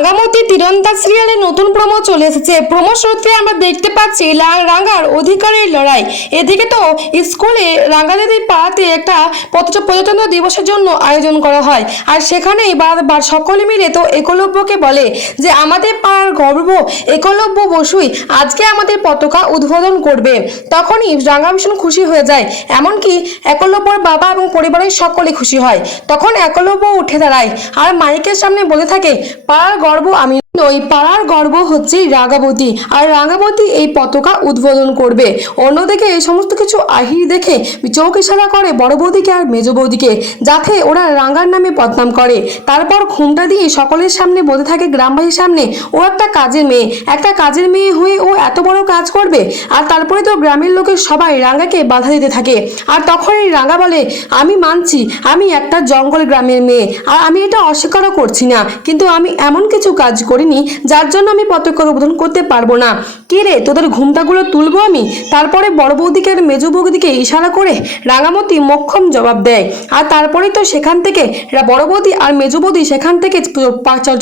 রাঙ্গামতি তীরন্দাজ সিরিয়ালে নতুন প্রমো চলে এসেছে। প্রমো সূত্রে আমরা দেখতে পাচ্ছি রাঙ্গার অধিকারের লড়াই। এদিকে তো স্কুলে রাঙ্গাদেবী পাড়াতে একটা প্রজাতন্ত্র দিবসের জন্য আয়োজন করা হয়। আর সেখানেই বারবার সকলে মিলে তো একলব্যকে বলে যে, আমাদের পাড়ার গর্ব একলব্য বসুই আজকে আমাদের পতাকা উদ্বোধন করবে। তখনই রাঙ্গা ভীষণ খুশি হয়ে যায়। এমনকি একলব্যর বাবা এবং পরিবারের সকলে খুশি হয়। তখন একলব্য উঠে দাঁড়ায়। আর মাইকের সামনে বলে থাকে, পাড়ার গর্ব আমি ওই পাড়ার গর্ব হচ্ছে রাগাবতী আর রাগাবতী এই পতাকা উদ্বোধন করবে। অন্যদিকে এই সমস্ত কিছু আহির দেখে চোখ ইশারা করে বড় বৌদিকে আর মেজ বৌদিকে, যাতে ওরা রাঙ্গার নামে বদনাম করে। তারপর ঘুমটা দিয়ে সকলের সামনে বলতে থাকে গ্রামবাসীর সামনে, ও একটা কাজের মেয়ে, একটা কাজের মেয়ে হয়ে ও এত বড় কাজ করবে? আর তারপরে তো গ্রামের লোকের সবাই রাঙ্গাকে বাধা দিতে থাকে। আর তখন এই রাঙ্গা বলে, আমি মানছি, আমি একটা জঙ্গল গ্রামের মেয়ে, আর আমি এটা অস্বীকারও করছি না, কিন্তু আমি এমন কিছু কাজ করিনি যার জন্য আমি পতাকা উদ্বোধন করতে পারব না। কে রে, তোদের ঘুমটাগুলো তুলবো আমি? তারপরে বড় বৌদিকে আর মেজ বৌদিকে ইশারা করে রাঙামতি মক্ষম জবাব দেয়। আর তারপরে তো সেখান থেকে বড় বৌদি আর মেজ বৌদি সেখান থেকে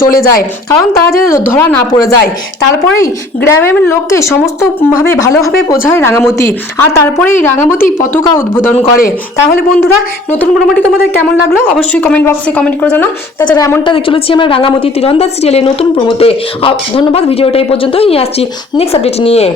চলে যায়, কারণ তারা যাতে ধরা না পড়ে যায়। তারপরেই গ্রামের লোককে সমস্তভাবে ভালোভাবে বোঝায় রাঙামতি। আর তারপরেই রাঙামতি পতাকা উদ্বোধন করে। তাহলে বন্ধুরা, নতুন প্রোমোটি তোমাদের কেমন লাগল? অবশ্যই কমেন্ট বক্সে কমেন্ট করে জানাও। তাছাড়া এমনটা চলেছি আমরা রাঙামতি তীরন্দাজ সিরিয়ালের নতুন প্রমোতে ধন্যবাদ ভিডিওটা এই পর্যন্তই। নিয়ে আসছি। নেক্সট আপডেট নিয়ে।